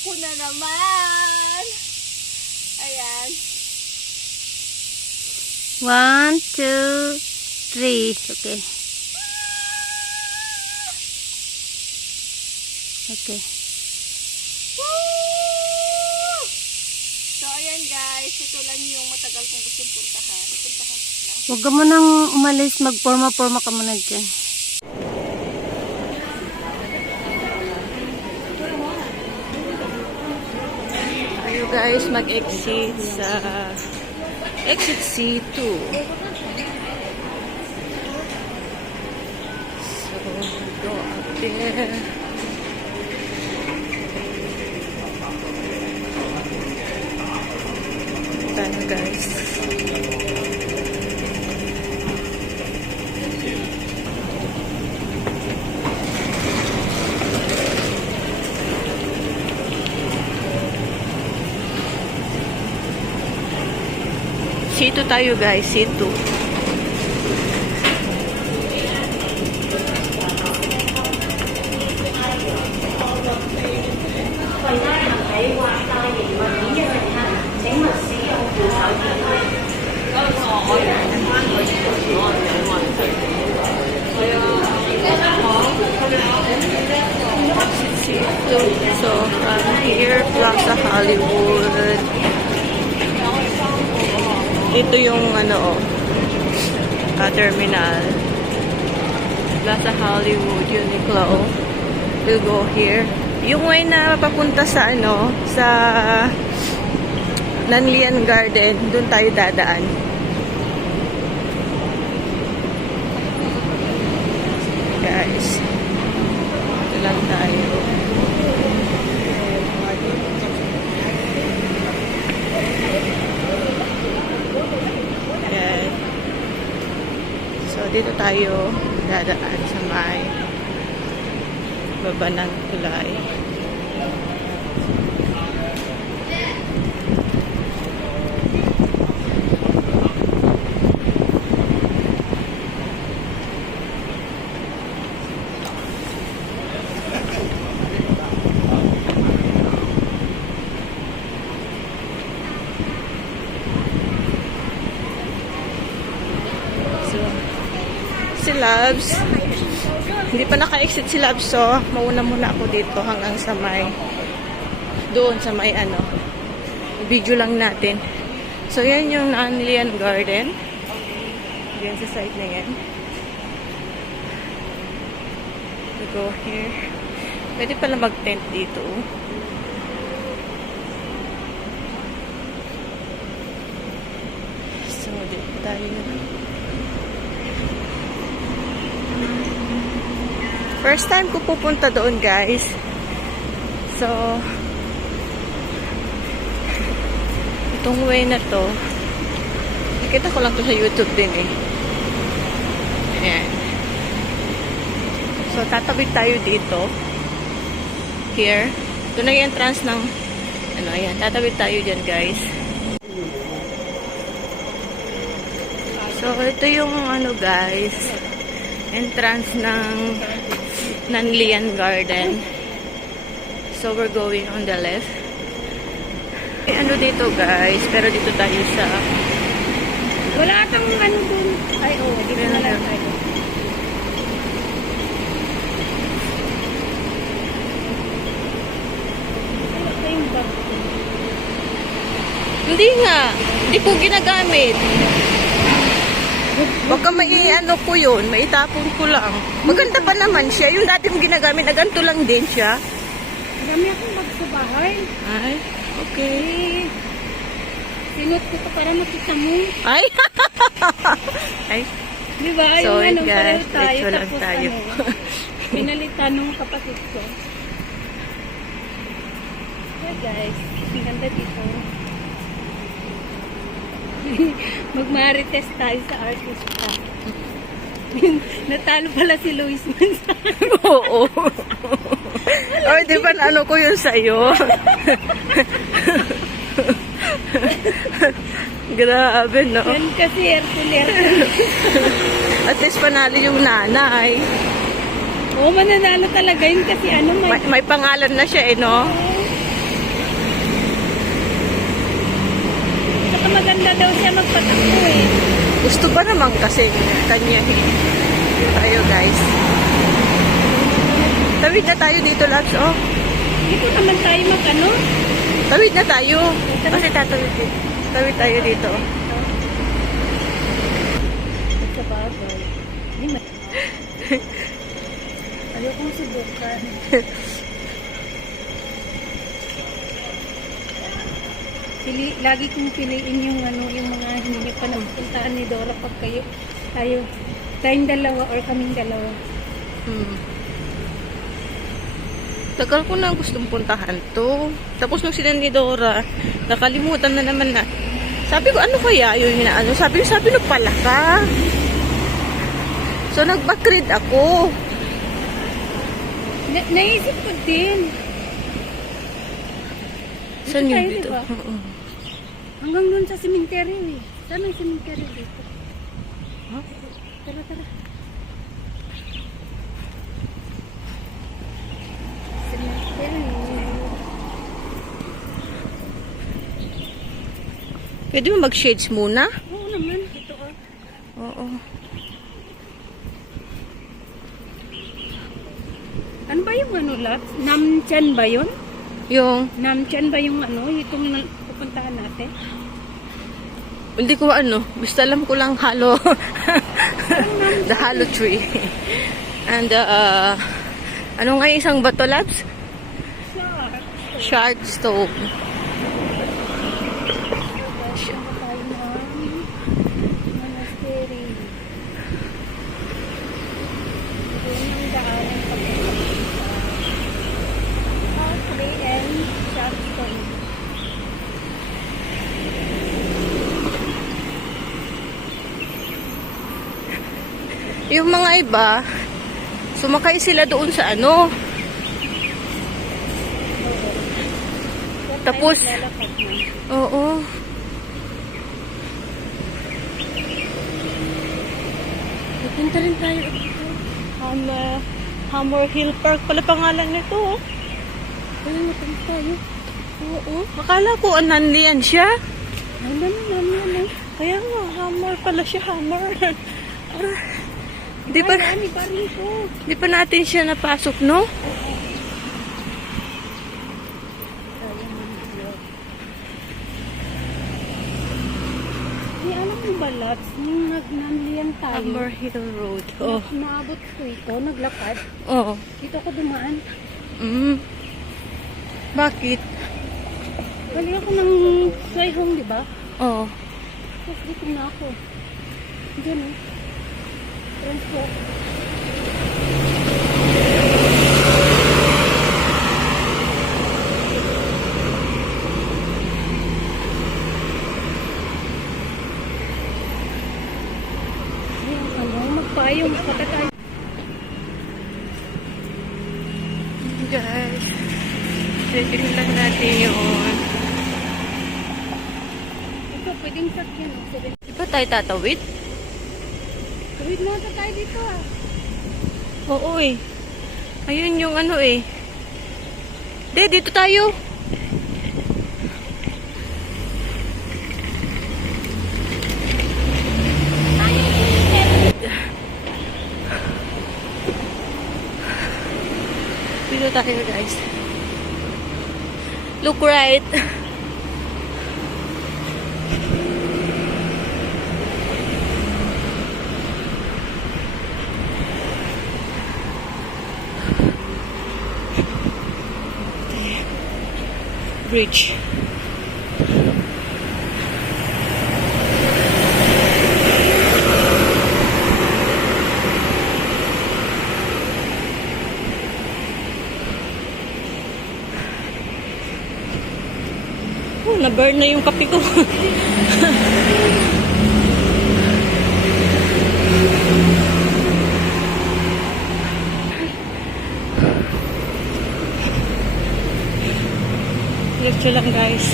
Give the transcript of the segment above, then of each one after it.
Ako na naman. Ayan. 1, 2, 3. Okay. Okay. Woo! So, ayan guys. Ito lang yung matagal kong gustong puntahan. Puntahan na. Huwag ka mo nang umalis. Magporma-porma ka muna dyan. Tayo guys, mag-exit sa exit C2. So, go up there. Tayo guys. C2 tayo guys, C2. So from here, Plaza Hollywood. Ito yung terminal. Plaza Hollywood, Uniqlo. We'll go here. Yung way na papunta sa sa Nanlian Garden, doon tayo dadaan. Guys, ito lang tayo. So, dito tayo dadaan sa may baba ng tulay. Si Labs. Hindi pa naka-exit si Labs, so mauna muna ako dito hanggang sa may doon sa may video lang natin. So yan yung Nanlian Garden. Yan sa side na yan. We go here. Pwede pala mag-tent dito. So dito tayo. First time ko pupunta doon, guys. So, itong way na to, nakita ko lang to sa YouTube din eh. Ayan. So, tatawid tayo dito. Here. Ito na yung entrance ng, ayan. Tatawid tayo dyan, guys. So, ito yung, guys, entrance ng Nanlian Garden. So, we're going on the left. May dito, guys. Pero dito tayo sa... Wala kang dun. Ay, dito na lang tayo. Hindi nga. Hindi ko ginagamit. Baka ko yun. Maitapon ko lang. Maganda pa naman siya. Yung dati mong ginagamit, na ganito lang din siya. Marami akong bag sa bahay. Ay, okay. Sinot ko pa para makita mo. Ay! Ay. Diba? So, yung guys, pareho tayo. lang Tapos tayo. pinalitan ng kapatid ko. Hey guys, ang ganda dito. Magmarites tayo sa artista. Natalo pala si Luis Manzano. Oo. Ay, di ba ko yun sa'yo? Grabe, no? Yan kasi Hercules. At least panalo yung nanay. Oo, mananalo talaga yun kasi May pangalan na siya, no? maganda daw siya magpatakbo eh. Gusto ba naman kasi kanya tayo guys. Tawid na tayo dito, Labs. Oh. Dito naman tayo mag-ano? Tawid na tayo. Kasi tatawid dito. Tawid tayo dito. Sa bagay. Ayokong subukan. Lagi kong piliin yung ano, yung mga hindi pa napuntahan ni Dora pag tayong dalawa or kaming dalawa. Tagal ko na gustong puntahan to. Tapos nung sila ni Dora, nakalimutan na naman na. Sabi ko, ano kaya yun na ano? Sabi no pala ka. So, nag-backread ako. Naisip ko din. Saan Dito yun tayo, dito? diba? Oo. Hanggang doon sa cemetery eh. Saan ang cemetery dito? Huh? Tara, tara. Cemetery. Pwede mo mag-shades muna? Oo naman. Ito ah. Oo. Ano ba yung ano, Labs? Namchan ba yun? Yung, Namchan ba yung ano? Itong pupuntahan natin? hindi ko ano. Basta alam ko lang halo. The halo tree. And, ano nga yung isang bato, Labs? Shark. Shark stone. Saan tayo ng monastery? Doon ang daan ang pagkakas sa tree and shark stone. Yung mga iba, sumakay sila doon sa ano. Tapos, Lalakad na. oo. Pupunta rin tayo dito. Hammer Hill Park pala pangalan nito. Oh. Wala na tayo. Oo. Akala ko nandiyan siya. Wala na. Kaya nga, hammer pala siya, hammer. Di pa, Ay, ba rito? di pa natin siya napasok, no? Di alam mo ba, Lots? Nung nagnanlian tayo, Hammer Hill Road. Oh. naabot ko ito, naglakad. Oo. Dito ako dumaan. Bakit? Bali ako ng Sway Home, di ba? Oo. Tapos dito na ako. Diyan eh. Transport. Ayan, ano, magpayong pagkatay. Guys, check-in lang natin yun. Ito, pwedeng sakyan. Oh. Di ba tayo tatawid? Tawid na tayo dito ah. Oo eh. Ayun yung ano eh. Dito tayo. Dito tayo guys. Look right. Bridge. Oh, na-burn na yung kape ko. Diretso lang guys.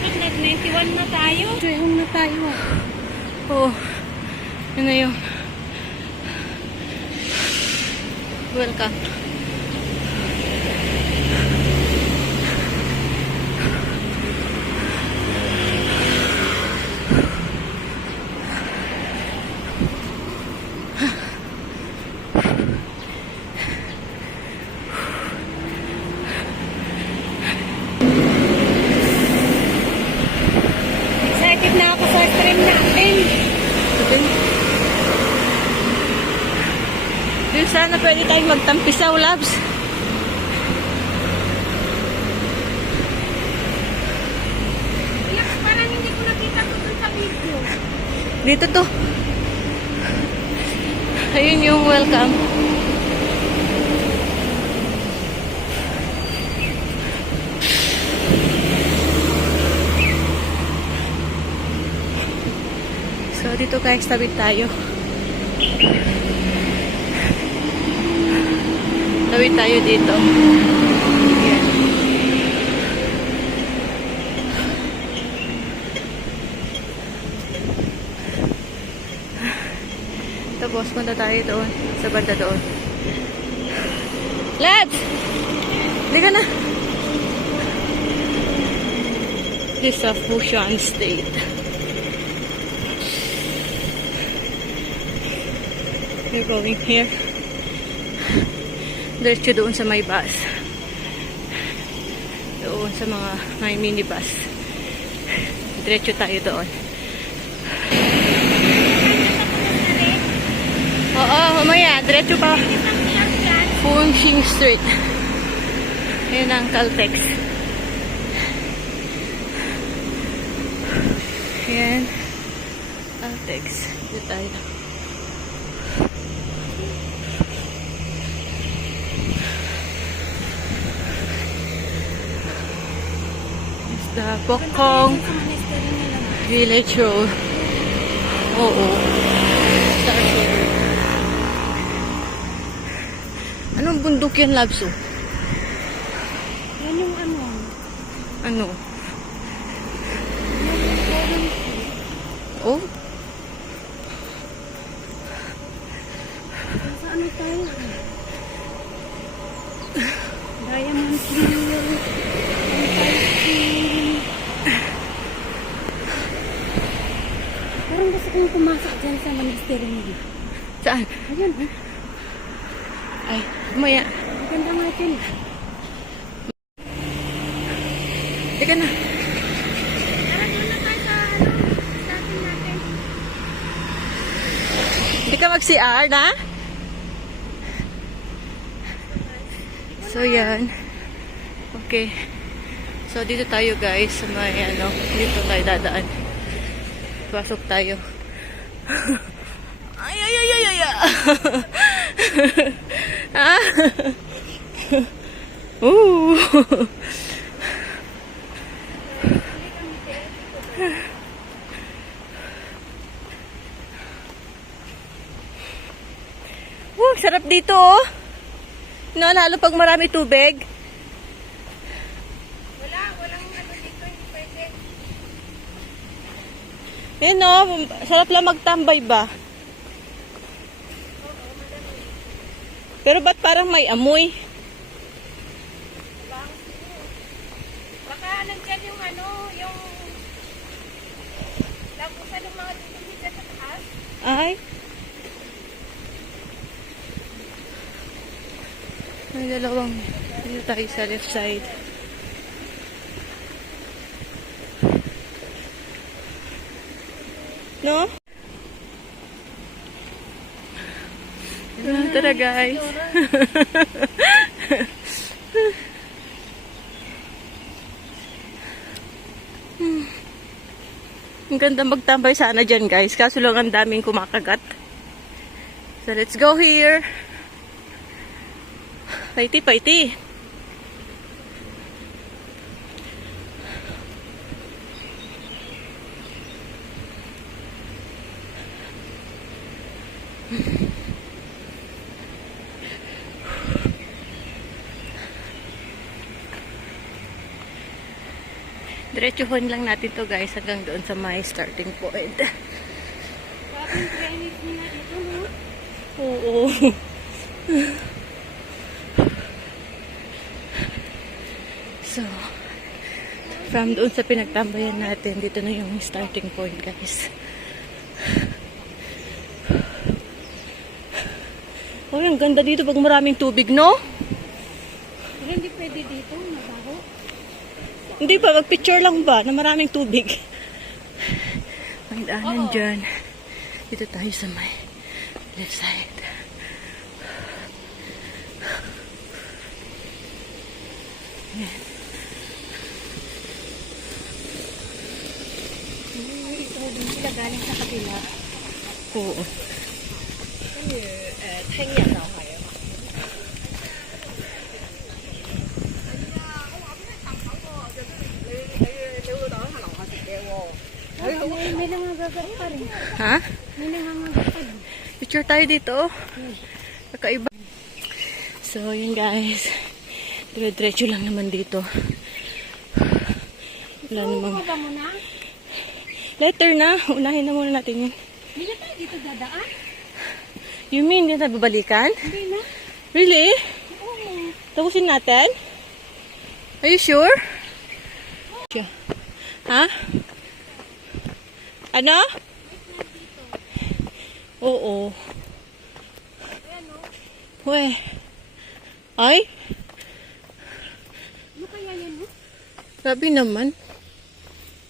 Nag-91 na tayo. Sway Home na tayo ah. Oh. Yun na yung welcome. Excited na ako sa stream natin. Doon sana pwede tayong magtampisaw, loves. Parang hindi ko nakita ko dun sa video. Dito to. Ayun yung welcome. So, dito guys, tabit tayo. Tawid tayo dito. Yan. Tapos, punta tayo doon. Sa banda doon. Labs! Hindi ka na. This is Fushan State. We're going here. Diretso doon sa may bus. Doon sa mga may minibus. Diretso tayo doon. Oo, mamaya. Diretso pa. Fungshing Street. Ayan ang Caltex. Ayan. Caltex. Dito tayo. The Bokong Village Road. Oo. Start here. Anong bundok yan, Labso? Yan yung ano. Ano? Oh? Sa ano tayo? Diamond Hill. Parang gusto kong pumasok dyan sa monastery nila. Saan? Ayan, eh. Ay, mamaya. Maganda nga dyan. Teka na. Tara, doon na tayo sa starting natin. Hindi ka mag-CR na? So, yan. Okay. So, dito tayo guys. Sa may ano. Dito tayo dadaan. Pasok tayo. Ay, ay, ay, ay, ay, ay. Ah. Ooh. Sarap dito, oh. No, lalo pag marami tubig. Walang ano dito, hindi pwede. Yan, oh. Sarap lang magtambay ba? Pero ba't parang may amoy? Baka nandyan yung ano, yung labusan ng mga tubig dyan sa taas. Ay. May dalawang. Dito tayo sa left side. No? Tara guys. Ang ganda magtambay sana dyan guys. Kaso lang ang daming kumakagat. So let's go here. Paiti, paiti. Diretsuhin lang natin to guys hanggang doon sa my starting point. Daming drainage Oo. So, from doon sa pinagtambayan natin, dito na yung starting point, guys. Oh, ang ganda dito pag maraming tubig, no? Pero hindi pwede dito, mabaho. Hindi ba, mag-picture lang ba na maraming tubig? May daanan dyan. Dito tayo sa may left side. Yan. Ito, din sila galing sa kabila. Oo. May nangangagat pa rin. Ha? May nangangagat pa rin. Picture tayo dito. Kakaiba. So, yun guys. Dire-diretso lang naman dito. Wala namang... Baba mo na? Letter na. Unahin na muna natin yun. Hindi na tayo dito dadaan? You mean, hindi na babalikan? Hindi na. Really? Oo. Tapusin natin? Are you sure? Siya. Ha? Ano? Oo. Weh. Ay? Ano kaya yan, no? Grabe naman.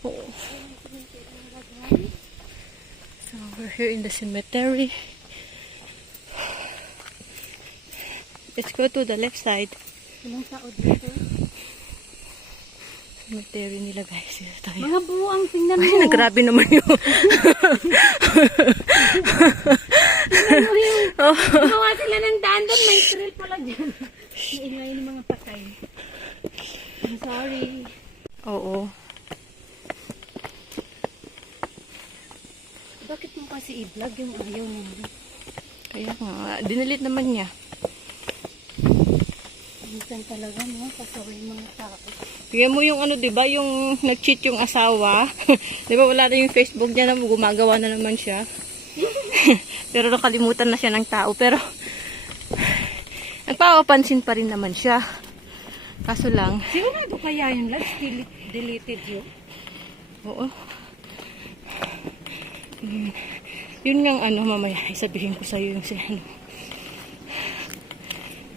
Oo. So, we're here in the cemetery. Let's go to the left side. Walang tao dito. Cemetery nila, guys. Dito tayo. Mga buwang, tingnan mo. Ay, nagrabe naman yun. Tingnan mo yung Oh. gumawa sila ng daan doon. May trail pala dyan. Iingay ng mga patay. I'm sorry. Oo. Bakit mo kasi i-vlog yung ayaw niya? Kaya nga, dinalit naman niya. Minsan talaga, no? Pasaway yung mga tao. Bigyan mo yung ano, di ba? Yung nag-cheat yung asawa. Di ba wala na yung Facebook niya na gumagawa na naman siya. Pero nakalimutan na siya ng tao. Pero, nagpapapansin pa rin naman siya. Kaso lang, Sigurado kaya yung live deleted yun? oo. Yun nga ano, mamaya, isabihin ko sa'yo yung ano,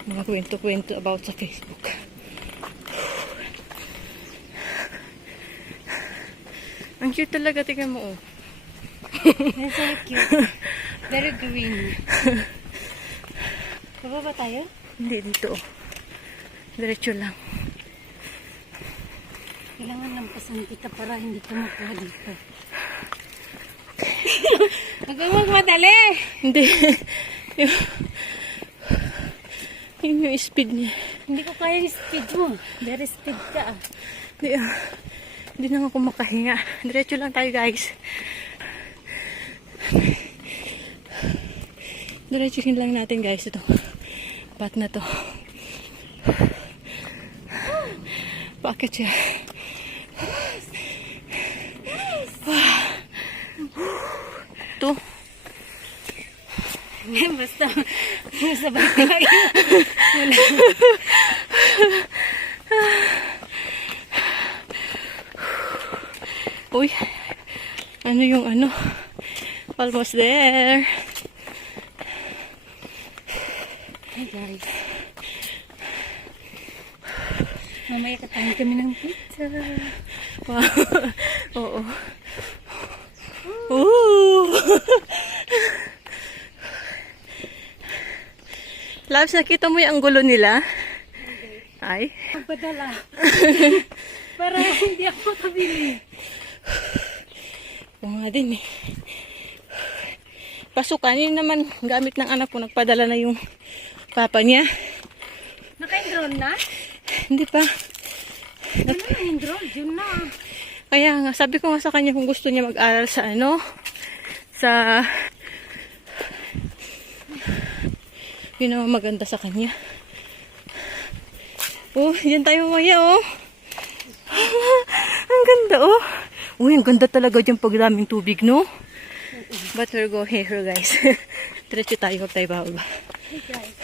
mga kwento-kwento about sa Facebook. Ang cute talaga, tingnan mo, oh. That's so cute. Very green. Baba ba tayo? Hindi, dito, oh. Diretso lang. Kailangan lampasan kita para hindi ka makuha dito. Huwag kang magmadali! Hindi. Yun yung speed niya. Hindi ko kaya yung speed mo. Very speed ka ah. Hindi, hindi na ako makahinga. Diretso lang tayo, guys. Diretsuhin lang natin, guys. Ito. Path na to. Bakit siya? Ito. Basta sabay tayo. Uy. Ano yung ano? Almost there. Hi guys. Mamaya katahin kami ng pizza. Wow. Oo. Ooh. Labs, nakita mo yung anggulo nila? Ay. Magpadala. Para hindi ako makabili. Oo nga din eh. Pasukan, yun naman gamit ng anak ko. Nagpadala na yung papa niya. Naka-enroll na? Hindi pa. Yun na, enroll. Yun na. Kaya nga, sabi ko nga sa kanya kung gusto niya mag-aral sa ano, sa, yun naman maganda sa kanya. Oh, yan tayo mamaya, oh. Ang ganda, oh. Uy, ang ganda talaga dyan pag daming tubig, no? But we're going here, guys. Diretso tayo, huwag tayo bababa. Hey guys,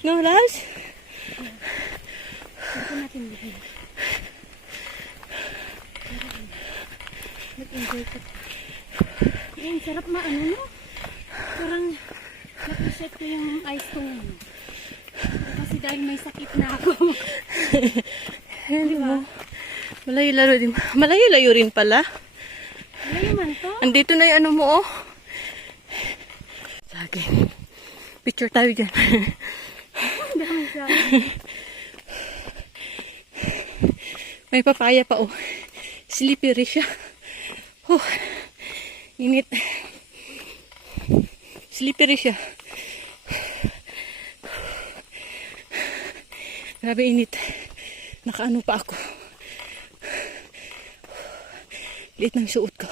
No, loves? ito natin bigyan. Mag-enjoy ka. Ang sarap maano, no? Parang napiset ko yung ice ko ngayon. Kasi dahil may sakit na ako. Diba? Malayo-layo din. Malayo-layo rin pala. Malayo man to. Andito na yung ano mo, oh. Sa akin. Picture tayo dyan. Dami sa May papaya pa, oh. Slippery siya. Oh, init. Slippery siya. Grabe init. Nakaano pa ako. Liit ng suot ko.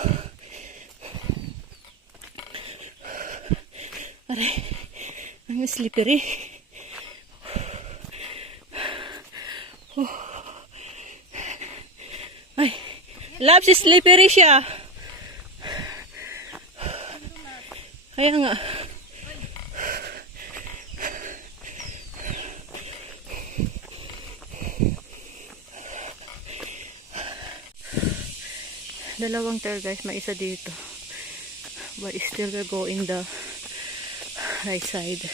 Aray. Ang slippery. Oh. Ay. Labs, slippery siya. Kaya nga. Dalawang tour guys, may isa dito. But still we're going the right side.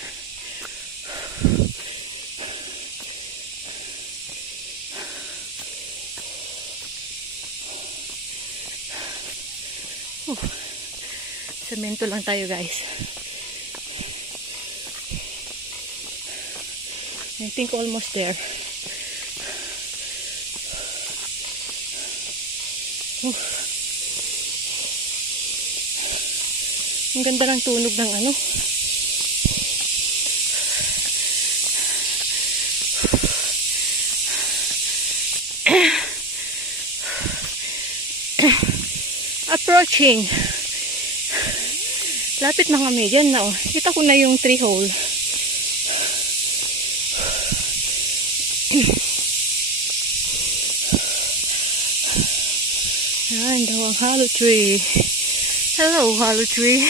Semento lang tayo guys. I think almost there. Ang ganda ng tunog ng ano. Approaching. Lapit na kami dyan na, oh. Kita ko na yung 3 hole. Ayan daw ang hollow tree. Hello, hollow tree.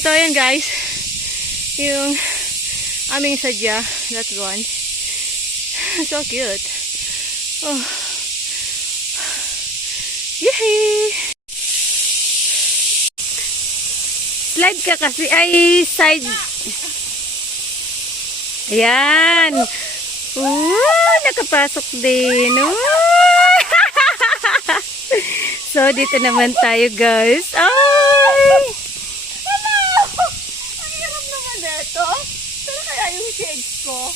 So, ayan guys. Yung aming sadya. That one. So cute. Oh. Yehey! Slide ka kasi. Ay, side. Ayan. Nakapasok din. So, dito naman tayo, guys. Ay! Hello! Ang hirap naman dito. Saan kaya yung shades ko?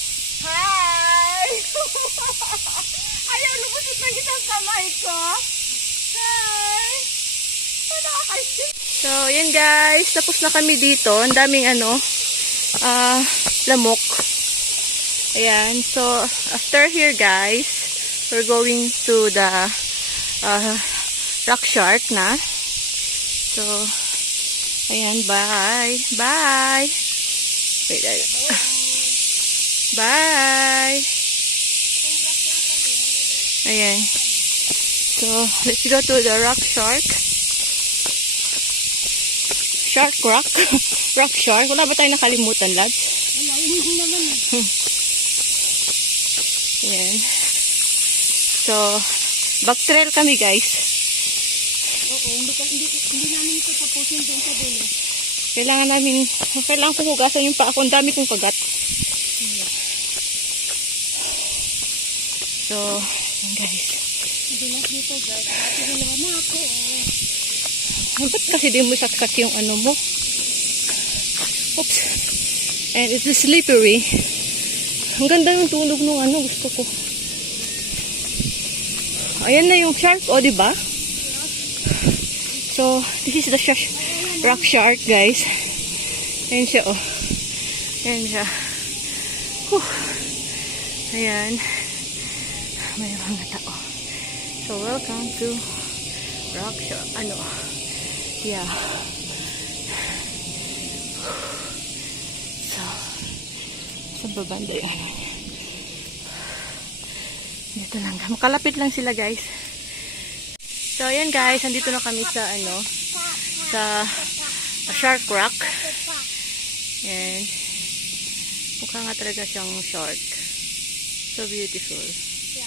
Hi! Ayaw, lumusot ng isang kamay ko. Hi! So, yan guys. Tapos na kami dito. Ang daming lamok. Ayan. So, after here guys, we're going to the rock shark na. So, ayan. Bye. Bye. Wait, bye. Ayan. So, let's go to the rock shark. Shark rock. Rock shark. Wala ba tayo nakalimutan, lads? Wala, hindi naman. Ayan. So, back trail kami, guys. Oo, hindi namin ito tapusin din sa dulo. Kailangan kong hugasan yung paa ko. Ang dami kong kagat. So, ayan guys. Madulas dito guys. Ate dalawa na ako. Ba't kasi di mo saksak yung ano mo? Oops. And it's slippery. Ang ganda yung tunog ng ano. Gusto ko. Ayan na yung shark. O, diba? So, this is the rock shark, guys. Ayan siya, oh. Ayan siya. Whew. Ayan. May mga tao. So, welcome to rock shark. Yeah. So, sa babanda yun. Dito lang. Makalapit lang sila, guys. So, ayan guys. Andito na kami sa sa Shark Rock. And mukha nga talaga siyang shark. So beautiful. Yeah.